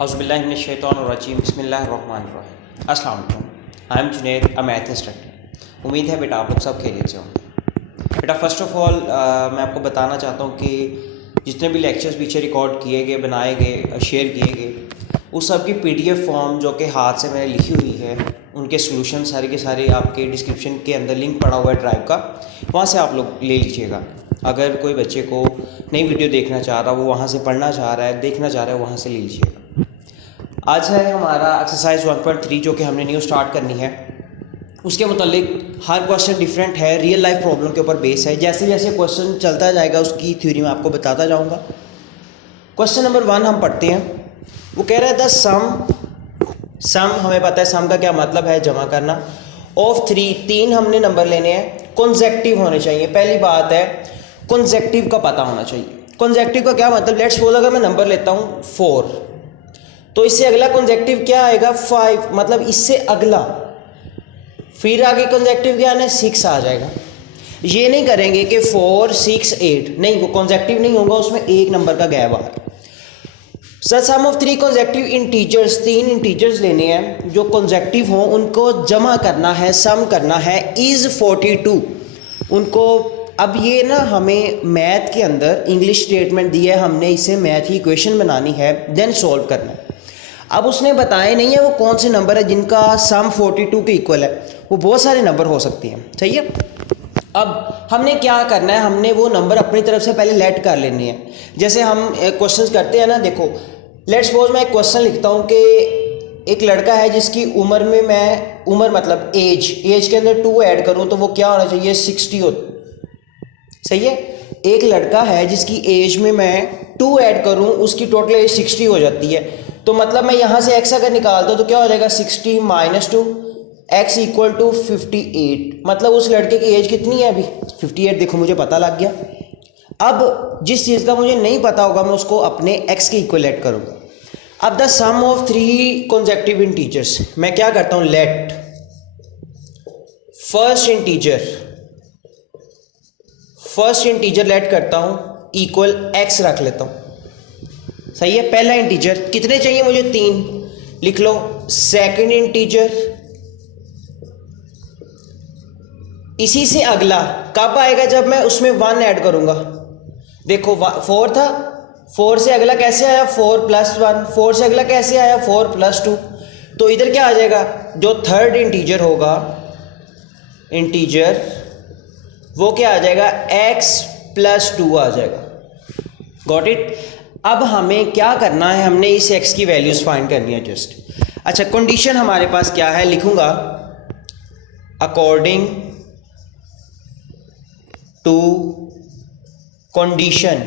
औज़ुबिल्लाहिमिनश्शैतानिर्रजीम बिस्मिल्लाहिर्रहमानिर्रहीम। अस्सलाम वालेकुम। I am Junaid, a math instructor. उम्मीद है बेटा आप लोग सब खैरियत से होंगे। बेटा फ़र्स्ट ऑफ़ ऑल मैं आपको बताना चाहता हूँ कि जितने भी लेक्चर्स पीछे रिकॉर्ड किए गए, बनाए गए, शेयर किए गए, उस सब की PDF फॉर्म जो कि हाथ से मैंने लिखी हुई है, उनके सोल्यूशन सारे के सारे आपके डिस्क्रिप्शन के अंदर लिंक पड़ा हुआ है ड्राइव का, वहाँ से आप लोग ले लीजिएगा। अगर कोई बच्चे को नई वीडियो देखना चाह रहा, वो वहाँ से पढ़ना चाह रहा है, देखना चाह रहा है, वहाँ से ले लीजिएगा। आज है हमारा एक्सरसाइज 1.3 जो कि हमने न्यू स्टार्ट करनी है। उसके मुतालिक हर क्वेश्चन डिफरेंट है, रियल लाइफ प्रॉब्लम के ऊपर बेस है। जैसे जैसे क्वेश्चन चलता जाएगा उसकी थ्योरी मैं आपको बताता जाऊंगा। क्वेश्चन नंबर 1 हम पढ़ते हैं। वो कह रहा है द सम हमें पता है सम का क्या मतलब है, जमा करना। ऑफ 3 हमने नंबर लेने हैं, कॉन्सेक्टिव होने चाहिए। पहली बात है कॉन्सेक्टिव का पता होना चाहिए। कॉन्सेक्टिव का क्या मतलब, लेट्स सपोज अगर मैं नंबर लेता हूँ 4, तो इससे अगला कॉन्सेक्टिव क्या आएगा 5, मतलब इससे अगला, फिर आगे कॉन्सेक्टिव क्या आना है 6 आ जाएगा। ये नहीं करेंगे कि 4 6 8, नहीं, वो कॉन्सेक्टिव नहीं होगा, उसमें एक नंबर का गैप आ रहा है। सम ऑफ 3 कॉन्सेक्टिव इंटीजर्स, 3 इंटीजर्स लेने हैं जो कॉन्सेक्टिव हों, उनको जमा करना है, सम करना है, इज़ 42 उनको। अब ये ना हमें मैथ के अंदर इंग्लिश स्टेटमेंट दी है, हमने इसे मैथ की इक्वेशन बनानी है, देन सॉल्व करना है। अब उसने बताया नहीं है वो कौन से नंबर है जिनका सम 42 के इक्वल है, वो बहुत सारे नंबर हो सकती हैं, सही है। अब हमने क्या करना है, हमने वो नंबर अपनी तरफ से पहले लेट कर लेने हैं। जैसे हम क्वेश्चंस करते हैं ना, देखो लेट्स सपोज मैं एक क्वेश्चन लिखता हूँ कि एक लड़का है जिसकी उम्र में मैं, उम्र मतलब एज के अंदर 2 ऐड करूँ तो वो क्या होना चाहिए 60 हो, सही है। एक लड़का है जिसकी एज में मैं 2 ऐड करूँ, उसकी टोटल एज 60 हो जाती है। तो मतलब मैं यहाँ से x अगर निकालता हूँ तो क्या हो जाएगा 60 - 2 x = 58। मतलब उस लड़के की एज कितनी है अभी 58। देखो मुझे पता लग गया। अब जिस चीज़ का मुझे नहीं पता होगा मैं उसको अपने x के इक्वल ऐड करूँगा। अब द सम ऑफ 3 कॉन्सेक्टिव इंटीजर्स, मैं क्या करता हूँ, लेट फर्स्ट इंटीजर लेट करता हूँ इक्वल x रख लेता हूँ, सही है। पहला इंटीजर कितने चाहिए मुझे 3, लिख लो। सेकंड इंटीजर इसी से अगला कब आएगा, जब मैं उसमें 1 ऐड करूंगा। देखो 4 था, 4 से अगला कैसे आया 4 + 1, 4 से अगला कैसे आया 4 + 2। तो इधर क्या आ जाएगा, जो थर्ड इंटीजर होगा, इंटीजर वो क्या आ जाएगा x + 2 आ जाएगा। Got it. अब हमें क्या करना है, हमने इस x की वैल्यूज फाइंड करनी है जस्ट। अच्छा, कंडीशन हमारे पास क्या है, लिखूंगा अकॉर्डिंग टू कंडीशन।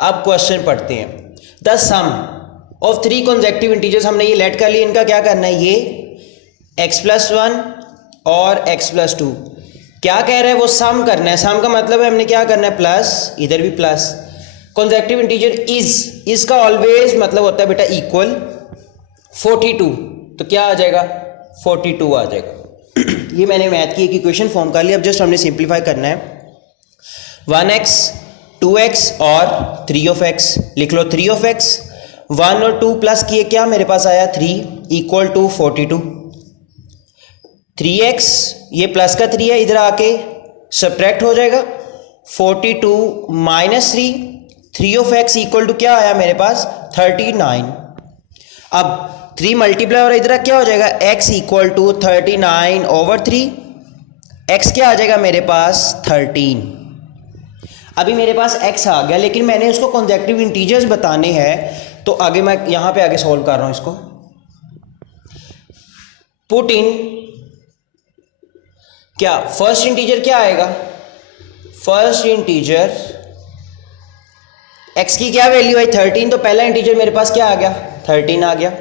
अब क्वेश्चन पढ़ते हैं। द सम ऑफ 3 कॉन्सेक्टिव इंटीजर्स, हमने ये लेट कर लिया, इनका क्या करना है, ये x + 1 और x + 2 क्या कह रहा है, वो सम करना है। सम का मतलब है हमने क्या करना है प्लस, इधर भी प्लस। कॉन्सेक्टिव इंटीजर इज का ऑलवेज मतलब होता है बेटा इक्वल 42, तो क्या आ जाएगा 42 आ जाएगा। ये मैंने मैथ की एक इक्वेशन फॉर्म कर लिया। अब जस्ट हमने सिंप्लीफाई करना है। 1x 2x और 3x, लिख लो 3x। 1 और 2 प्लस किए क्या मेरे पास आया 3 = 42। 3x ये प्लस का 3 है, इधर आके सब्ट्रैक्ट हो जाएगा। 42 - 3x = क्या आया मेरे पास 39। अब 3 मल्टीप्लाई और इधर क्या हो जाएगा x = 39/3, x क्या आ जाएगा मेरे पास 13। अभी मेरे पास x आ गया, लेकिन मैंने उसको कॉन्सेक्टिव इंटीजर्स बताने हैं, तो आगे मैं यहां पे आगे सॉल्व कर रहा हूं इसको। पुट इन, क्या फर्स्ट इंटीजर क्या आएगा, फर्स्ट इंटीजर x की क्या वैल्यू है 13, तो पहला इंटीजर मेरे पास क्या आ गया 13 आ गया।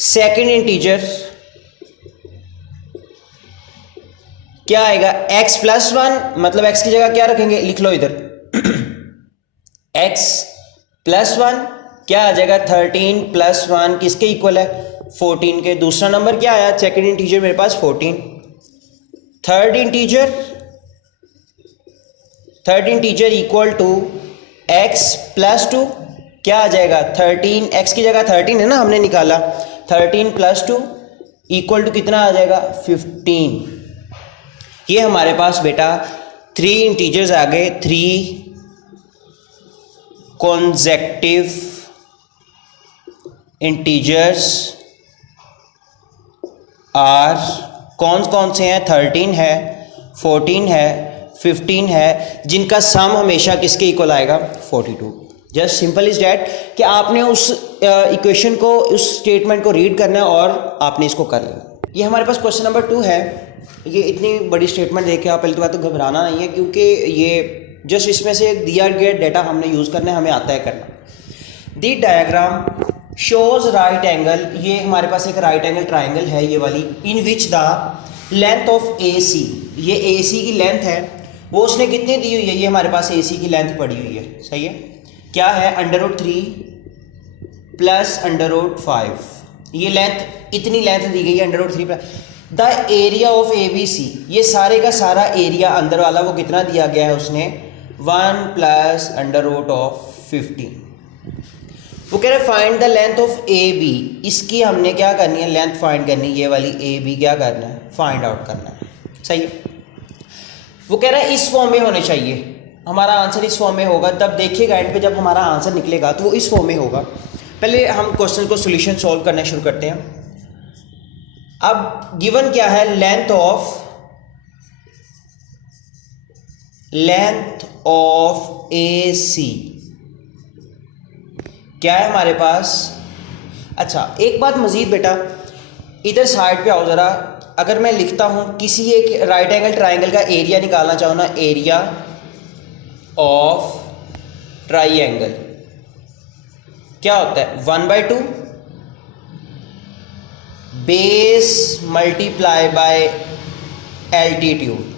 सेकंड इंटीजर क्या आएगा x + 1, मतलब x की जगह क्या रखेंगे, लिख लो इधर x + 1 क्या आ जाएगा 13 + 1 किसके इक्वल है 14 के। दूसरा नंबर क्या आया, सेकंड इंटीजर मेरे पास 14। Third integer equal to x + 2 क्या आ जाएगा 13, x की जगह 13 है ना हमने निकाला, 13 + 2 = कितना आ जाएगा 15। ये हमारे पास बेटा 3 इंटीजर्स आ गए, 3 कॉन्सेक्टिव इंटीजर्स आर कौन कौन से हैं, 13 है, 14 है, 15 है, जिनका सम हमेशा किसके इक्वल आएगा 42। जस्ट सिंपल इज डैट कि आपने उस इक्वेशन को, उस स्टेटमेंट को रीड करना है और आपने इसको कर लेना। ये हमारे पास क्वेश्चन नंबर 2 है। ये इतनी बड़ी स्टेटमेंट देख के आप पहली बात तो घबराना नहीं है, क्योंकि ये जस्ट इसमें से एक दिया गया डेटा हमने यूज़ करना है, हमें आता है करना। The diagram shows right angle, ये हमारे पास एक राइट एंगल ट्राइंगल है ये वाली, इन विच द लेंथ ऑफ ए सी, ये ए सी की लेंथ है, वो उसने कितनी दी हुई है, ये हमारे पास ए सी की लेंथ पड़ी हुई है, सही है, क्या है √3 + √5, ये लेंथ, इतनी लेंथ दी गई है √3 + the area of A B C, ये सारे का सारा एरिया अंदर वाला वो कितना दिया गया है उसने 1 + √15। वो कह रहे हैं find the length of A B, इसकी हमने क्या करनी है लेंथ फाइंड करनी है, ये वाली ए बी क्या करना है फाइंड आउट करना है, सही है। वो कह रहा है इस फॉर्म में होने चाहिए, हमारा आंसर इस फॉर्म में होगा, तब देखिएगा एंड पे जब हमारा आंसर निकलेगा तो वो इस फॉर्म में होगा। पहले हम क्वेश्चन को सोल्यूशन सॉल्व करना शुरू करते हैं। अब गिवन क्या है, लेंथ ऑफ ए सी क्या है हमारे पास। अच्छा एक बात मजीद बेटा, इधर साइड पे आओ ज़रा, अगर मैं लिखता हूँ किसी एक राइट एंगल ट्राइंगल का एरिया निकालना चाहो ना, एरिया ऑफ ट्राइंगल क्या होता है 1/2 बेस मल्टीप्लाई बाय एल्टीट्यूड।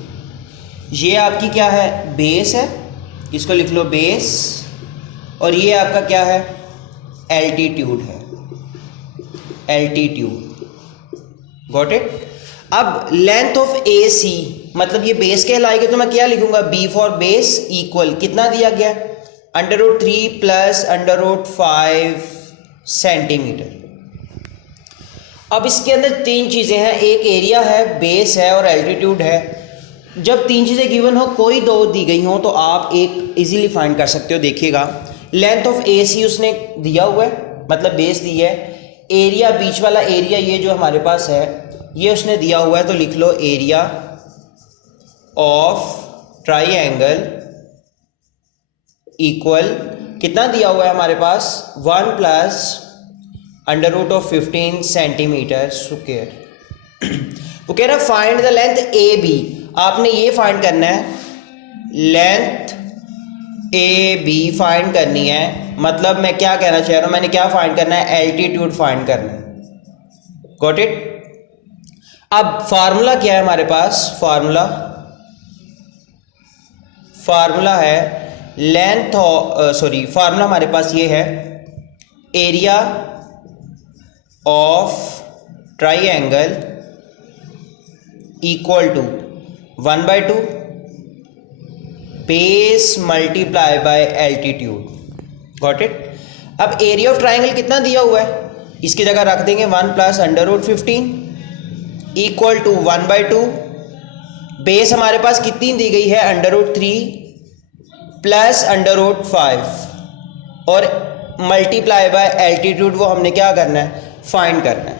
ये आपकी क्या है बेस है, इसको लिख लो बेस, और ये आपका क्या है एल्टीट्यूड है, एल्टीट्यूड, गॉट इट। अब लेंथ ऑफ ए सी मतलब ये बेस कहलाएगी, तो मैं क्या लिखूंगा बी फॉर बेस इक्वल कितना दिया गया √3 + √5 सेंटीमीटर। अब इसके अंदर 3 चीज़ें हैं, एक एरिया है, बेस है और एल्टीट्यूड है। जब 3 चीज़ें गिवन हो, कोई 2 दी गई हो, तो आप एक इजीली फाइंड कर सकते हो। देखिएगा लेंथ ऑफ ए सी उसने दिया हुआ है, मतलब बेस दी है, एरिया बीच वाला एरिया ये जो हमारे पास है ये उसने दिया हुआ है, तो लिख लो एरिया ऑफ ट्राइंगल इक्वल कितना दिया हुआ है हमारे पास 1 + √15 सेंटीमीटर स्क्वायर। वो कह रहा है find the length A B, आपने ये फाइंड करना है लेंथ ए बी फाइंड करनी है, मतलब मैं क्या कहना चाह रहा हूँ, मैंने क्या फाइंड करना है एल्टीट्यूड फाइंड करना है, गॉट इट। अब फार्मूला क्या है हमारे पास, फार्मूला है लेंथ फार्मूला हमारे पास ये है area of triangle equal to 1/2 base multiply by altitude, got it. अब एरिया ऑफ ट्राइंगल कितना दिया हुआ है, इसकी जगह रख देंगे 1 + √15 इक्वल टू 1/2 बेस हमारे पास कितनी दी गई है √3 + √5 और मल्टीप्लाई बाय एल्टीट्यूड, वो हमने क्या करना है फाइंड करना है,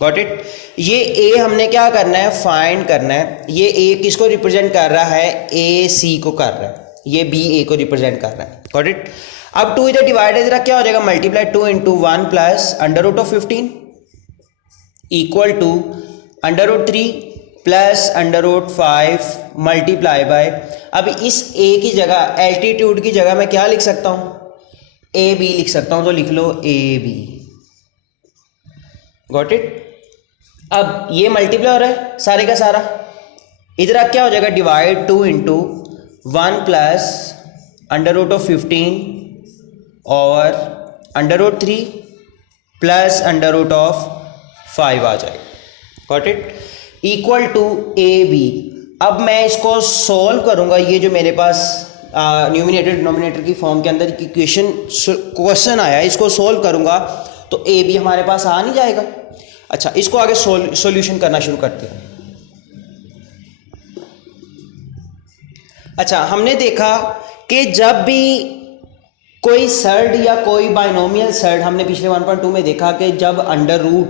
गॉट इट। ये ए हमने क्या करना है फाइंड करना है, ये ए किसको रिप्रेजेंट कर रहा है ए सी को कर रहा है, ये बी ए को रिप्रेजेंट कर रहा है, गॉट इट। अब 2 इधर डिवाइड है, इधर क्या हो जाएगा multiply 2 × 1 + √15 equal to √3 + √5 multiply by, अब इस ए की जगह एल्टीट्यूड की जगह मैं क्या लिख सकता हूँ ए बी लिख सकता हूँ, तो लिख लो ए बी, गॉट इट। अब ये मल्टीप्लाई हो रहा है सारे का सारा, इधर अब क्या हो जाएगा डिवाइड 2 × 1 + √15 और √3 + √5 आ जाएगा, got it, equal to A B. अब मैं इसको सॉल्व करूंगा, ये जो मेरे पास न्यूमिनेटर डिनोमिनेटर की फॉर्म के अंदर क्वेश्चन आया है, इसको सोल्व करूँगा तो ए बी हमारे पास आ नहीं जाएगा। अच्छा, इसको आगे सॉल्यूशन करना शुरू करते हैं। अच्छा, हमने देखा कि जब भी कोई सर्ड या कोई बाइनोमियल सर्ड, हमने पिछले 1.2 में देखा कि जब अंडर रूट,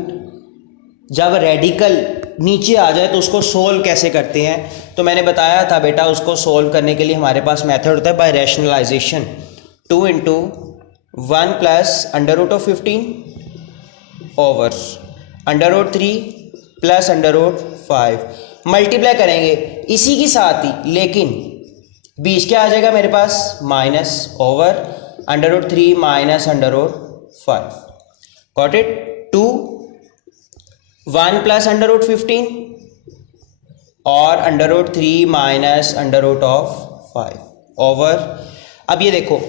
जब रेडिकल नीचे आ जाए तो उसको सोल्व कैसे करते हैं। तो मैंने बताया था बेटा, उसको सोल्व करने के लिए हमारे पास मेथड होता है बाय रैशनलाइजेशन। 2 × 1 + √15 ओवर √3 + √5 मल्टीप्लाई करेंगे इसी के साथ ही, लेकिन 20 क्या आ जाएगा मेरे पास माइनस ओवर √3 - √5। Got it. 2 1 + √15 और √3 - √5 ओवर, अब ये देखो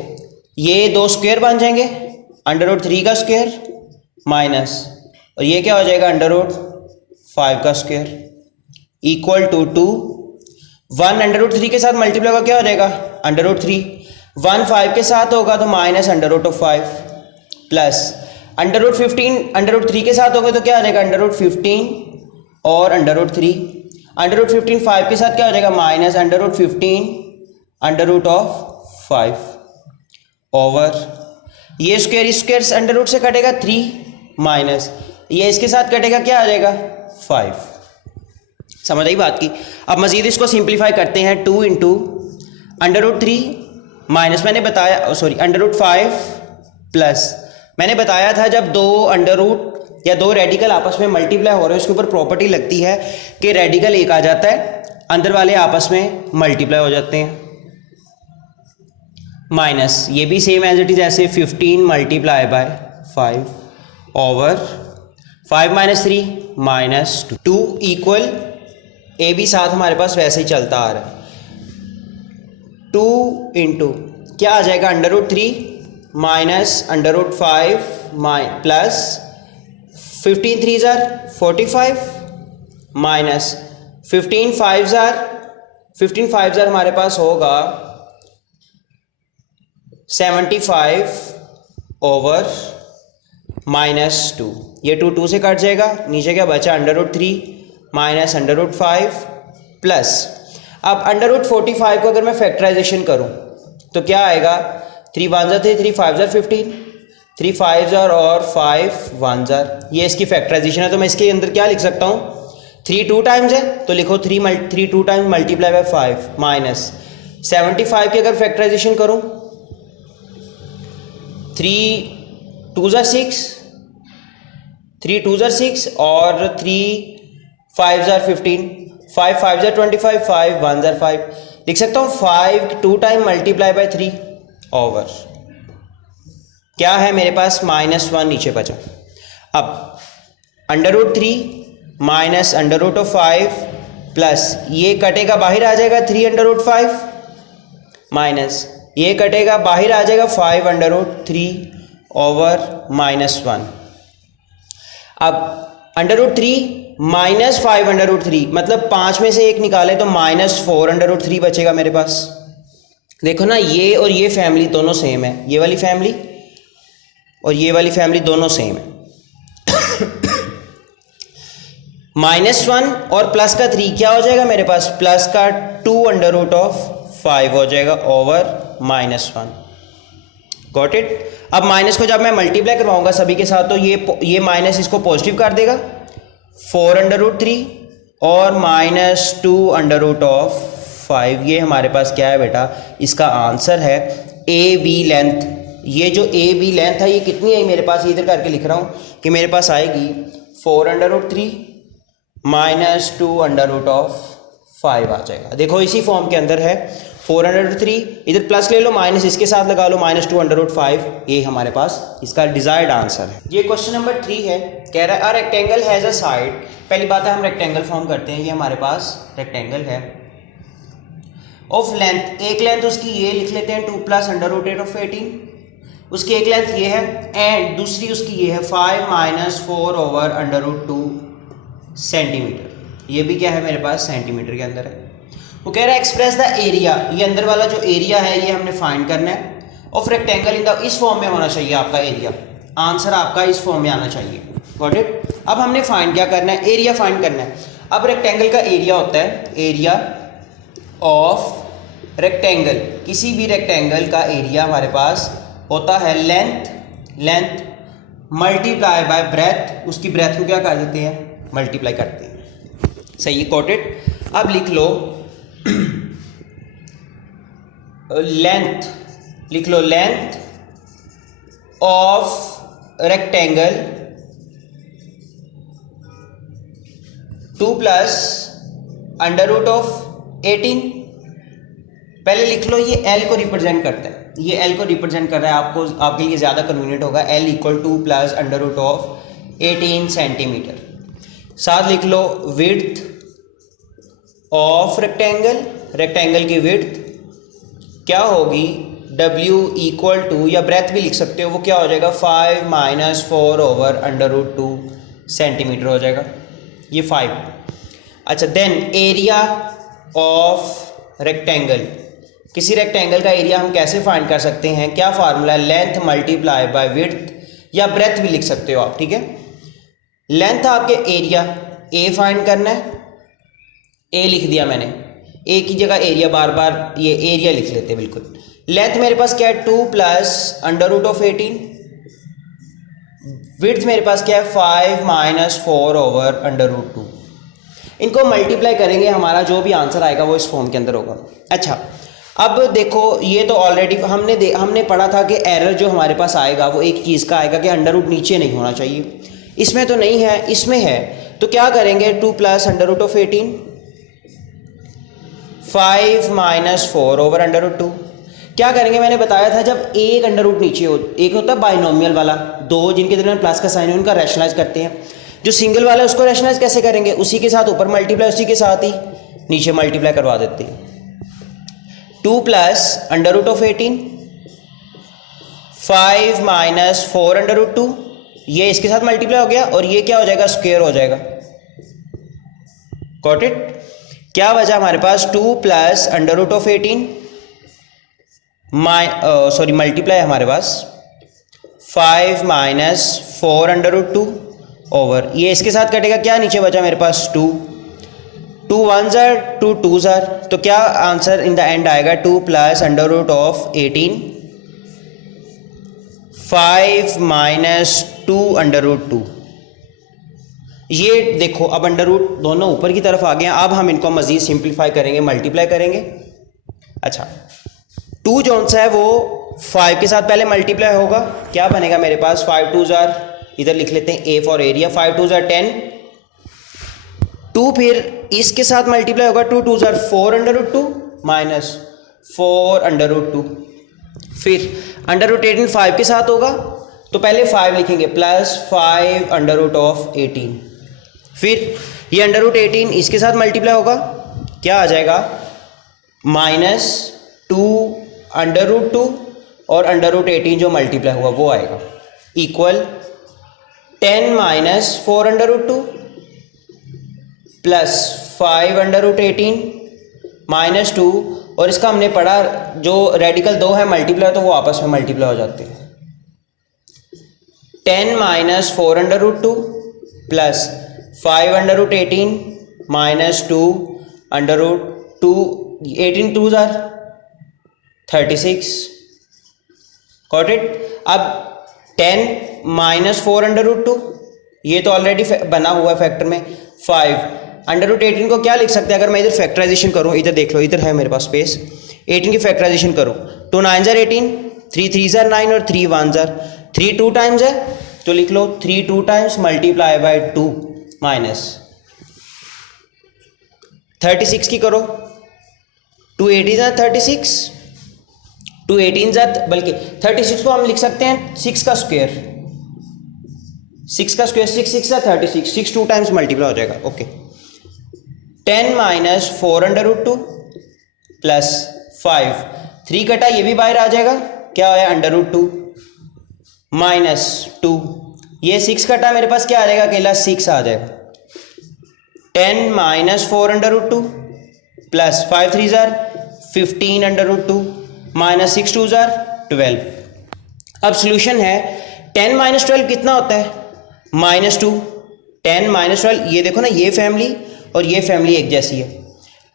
ये दो स्क्वायर बन जाएंगे, √3 का स्क्वायर माइनस, और ये क्या हो जाएगा √5 का स्क्वायर इक्वल टू 2। 1 √3 के साथ मल्टीप्लाई होगा क्या हो जाएगा √3, 1 5 के साथ होगा तो माइनस √5 प्लस √15 √3 के साथ होगा तो क्या आ जाएगा √15 और √3, √15 5 के साथ क्या हो जाएगा माइनस √15 √5 ओवर, ये स्क्वायर इस स्क्वायर अंडर रूट से कटेगा 3 माइनस ये इसके साथ कटेगा क्या आ जाएगा 5। समझ आई बात की। अब मजीद इसको सिंप्लीफाई करते हैं। 2 × √3 माइनस, मैंने बताया सॉरी √5 प्लस, मैंने बताया था जब दो अंडर रूट या दो रेडिकल आपस में मल्टीप्लाई हो रहे हैं उसके ऊपर प्रॉपर्टी लगती है कि रेडिकल एक आ जाता है, अंदर वाले आपस में मल्टीप्लाई हो जाते हैं। माइनस ये भी सेम एज इट इज ऐसे 15 × 5 ओवर 5 - 3 -2 इक्वल, ए बी साथ हमारे पास वैसे ही चलता आ रहा है। 2 × क्या आ जाएगा √3 माइनस √5 प्लस 15 3 = 45 माइनस 15 5 = हमारे पास होगा 75 ओवर -2। ये 2 से कट जाएगा, नीचे क्या बचा √3 माइनस √5 प्लस, अब √45 को अगर मैं फैक्टराइजेशन करूं तो क्या आएगा 3 1 3 3 5 15 3 5 और 5 1 ये इसकी फैक्टराइजेशन है। तो मैं इसके अंदर क्या लिख सकता हूं 3 2 टाइम्स है तो लिखो 3 2 टाइम्स मल्टीप्लाई बाय 5 माइनस 75 की अगर फैक्टराइजेशन करूं 3 2 6 3 2 6 और 3 5 15 5 5 25 5 1 5 लिख सकता हूँ 5 2 टाइम मल्टीप्लाई बाय 3 ओवर क्या है मेरे पास -1 नीचे बचा। अब √3 माइनस √5 प्लस ये कटेगा बाहर आ जाएगा 3 √5 माइनस ये कटेगा बाहर आ जाएगा 5 √3 ओवर -1। अब √3 माइनस 5 √3 मतलब 5 में से एक निकालें तो -4 √3 बचेगा मेरे पास। देखो ना ये और ये फैमिली दोनों सेम है, ये वाली फैमिली और ये वाली फैमिली दोनों सेम है। -1 और प्लस का 3 क्या हो जाएगा मेरे पास प्लस का 2 √5 हो जाएगा ओवर -1। Got it. अब माइनस को जब मैं मल्टीप्लाई करवाऊंगा सभी के साथ तो ये माइनस इसको पॉजिटिव कर देगा 4 √3 और -2 √5। ये हमारे पास क्या है बेटा, इसका आंसर है ए बी लेंथ। ये जो ए बी लेंथ है ये कितनी है मेरे पास, इधर करके लिख रहा हूँ कि मेरे पास आएगी 4 √3 -2 √5 आ जाएगा। देखो इसी फॉर्म के अंदर है 4 √3, इधर प्लस ले लो माइनस इसके साथ लगा लो -2 √5। ये हमारे पास इसका डिजायर्ड आंसर है। ये क्वेश्चन नंबर 3 है, कह रहा है a rectangle has a side. पहली बात है हम रेक्टेंगल फॉर्म करते हैं, ये हमारे पास रेक्टेंगल है ऑफ लेंथ, एक लेंथ उसकी ये लिख लेते हैं 2 + √8 उसकी एक लेंथ ये है एंड दूसरी उसकी ये है 5 - 4 ओवर √2 सेंटीमीटर। ये भी क्या है मेरे पास सेंटीमीटर के अंदर है। वो कह रहा है एक्सप्रेस द एरिया, ये अंदर वाला जो एरिया है ये हमने फाइंड करना है, ऑफ रेक्टेंगल इन द, इस फॉर्म में होना चाहिए आपका एरिया, आंसर आपका इस फॉर्म में आना चाहिए। Got it. अब हमने फाइंड क्या करना है, एरिया फाइंड करना है। अब रेक्टेंगल का एरिया होता है, एरिया ऑफ रेक्टेंगल, किसी भी रेक्टेंगल का एरिया हमारे पास होता है लेंथ मल्टीप्लाई बाय ब्रेथ, उसकी ब्रेथ को क्या कर देते हैं, मल्टीप्लाई करते हैं। सही है, गॉट इट। अब लिख लो लेंथ, लिख लो length of rectangle 2 plus under root of 18। पहले लिख लो ये L को रिप्रेजेंट करता है, ये L को रिप्रेजेंट कर रहा है, आपको आपके लिए ज़्यादा कन्वीनियंट होगा। L equal 2 plus under root of 18 centimetre. साथ लिख लो विड्थ ऑफ रेक्टेंगल, रेक्टेंगल की विड्थ क्या होगी, W इक्वल टू, या ब्रेथ भी लिख सकते हो, वो क्या हो जाएगा 5 minus 4 over under root 2 centimetre हो जाएगा, ये 5। अच्छा, देन एरिया ऑफ रेक्टेंगल, किसी रेक्टेंगल का एरिया हम कैसे फाइंड कर सकते हैं, क्या फार्मूला है, लेंथ मल्टीप्लाई बाय विड्थ, या ब्रेथ भी लिख सकते हो आप, ठीक है। लेंथ आपके एरिया ए फाइंड करना है, ए लिख दिया मैंने, ए की जगह एरिया, बार बार ये एरिया लिख लेते हैं बिल्कुल। लेंथ मेरे पास क्या है 2 plus under root of 18, width मेरे पास क्या है 5 माइनस 4 ओवर अंडर रूट 2। इनको मल्टीप्लाई करेंगे, हमारा जो भी आंसर आएगा वो इस फॉर्म के अंदर होगा। अच्छा, अब देखो ये तो ऑलरेडी हमने पढ़ा था कि एरर जो हमारे पास आएगा वो एक चीज़ का आएगा कि अंडर रूट नीचे नहीं होना चाहिए, इसमें तो नहीं है, इसमें है, तो क्या करेंगे 2 plus under root of 18, 5 minus 4 over under root 2। क्या करेंगे, मैंने बताया था जब एक अंडर रूट नीचे हो, एक होता है बाइनोमियल वाला, दो जिनके दरमियान प्लस का साइन है उनका रैशनलाइज करते हैं, जो सिंगल वाला है उसको रैशनलाइज कैसे करेंगे, उसी के साथ ऊपर मल्टीप्लाई, उसी के साथ ही नीचे मल्टीप्लाई करवा देते हैं। 2 plus under root of 18, 5 minus 4 under root 2, ये इसके साथ मल्टीप्लाई हो गया, और ये क्या हो जाएगा, स्क्वायर हो जाएगा। Got it. क्या बचा हमारे पास 2 plus under root of 18 multiply हमारे पास 5 माइनस 4 अंडर रूट 2 ओवर, ये इसके साथ कटेगा, क्या नीचे बचा मेरे पास 2 1s are 2 2s are, तो क्या आंसर इन द एंड आएगा 2 plus under root of 18 5 minus 2 under root 2। ये देखो अब अंडर रूट दोनों ऊपर की तरफ आ गए हैं, अब हम इनको मजीद सिंप्लीफाई करेंगे, मल्टीप्लाई करेंगे। अच्छा, 2 जो सा है वो 5 के साथ पहले मल्टीप्लाई होगा, क्या बनेगा मेरे पास 5 2s are, इधर लिख लेते हैं A for area, 5 2s are 10, 2 फिर इसके साथ मल्टीप्लाई होगा, 2 2s are 4 under root 2 minus 4 under root 2, फिर अंडर रूट 18 5 के साथ होगा, तो पहले 5 लिखेंगे प्लस 5 अंडर रूट ऑफ 18, फिर ये अंडर रूट 18 इसके साथ मल्टीप्लाई होगा, क्या आ जाएगा माइनस 2 अंडर रूट 2 और अंडर रूट 18 जो मल्टीप्लाई हुआ वो आएगा, equal 10 minus 4 under root 2 plus 5 under root 18 minus 2, और इसका हमने पढ़ा जो रेडिकल 2 है मल्टीप्लाई, तो वो आपस में मल्टीप्लाई हो जाते हैं। 10 minus 4 under root 2 plus 5 under root 18 minus 2 under root 2, 18 2s are 36। Got it. अब 10 माइनस 4 अंडर रूट 2, ये तो ऑलरेडी बना हुआ है फैक्टर में, 5 अंडर रूट 18 को क्या लिख सकते हैं, अगर मैं इधर फैक्टराइजेशन करूँ, इधर देख लो, इधर है मेरे पास स्पेस, 18 की फैक्टराइजेशन करूँ, 2 9s are 18, 3 3s are 9 और 3 1s are 3 2 टाइम्स है, तो लिख लो 3 2 टाइम्स मल्टीप्लाई बाय 2 माइनस 36 की करो, 2 18s are 36, 2 18s are, बल्कि 36 को हम लिख सकते हैं 6 का स्क्वायर, 6 का स्क्वायर 6 6 are 36, 6 2 टाइम्स मल्टीप्लाई हो जाएगा। Okay, 10 minus 4 under root 2 plus 5, 3 कटा ये भी बाहर आ जाएगा, क्या है अंडर रूट 2 माइनस 2, ये 6 कटा मेरे पास क्या आ जाएगा, अकेला 6 आ जाएगा। 10 माइनस 4 अंडर रूट 2 प्लस 5 3 ज़ार 15 अंडर रूट 2 माइनस 6 2 ज़ार 12। अब सोल्यूशन है 10 माइनस 12 कितना होता है -2। 10 माइनस 12 ये देखो ना, ये फैमिली और ये फैमिली एक जैसी है।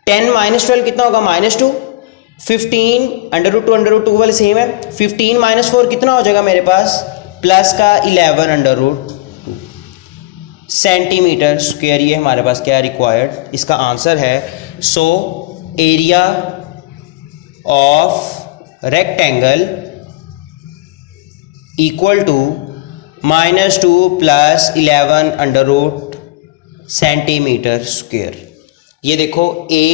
10 माइनस 12 कितना होगा -2। 15 अंडर रूट 2 वाले सेम है। 15 माइनस 4 कितना हो जाएगा मेरे पास प्लस का 11 अंडर रूट 2 सेंटीमीटर स्क्वायर। ये हमारे पास क्या रिक्वायर्ड, इसका आंसर है। So area of rectangle equal to -2 plus 11 under root centimetre square. ये देखो a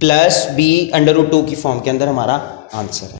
plus b under root 2 की फॉर्म के अंदर हमारा आंसर है।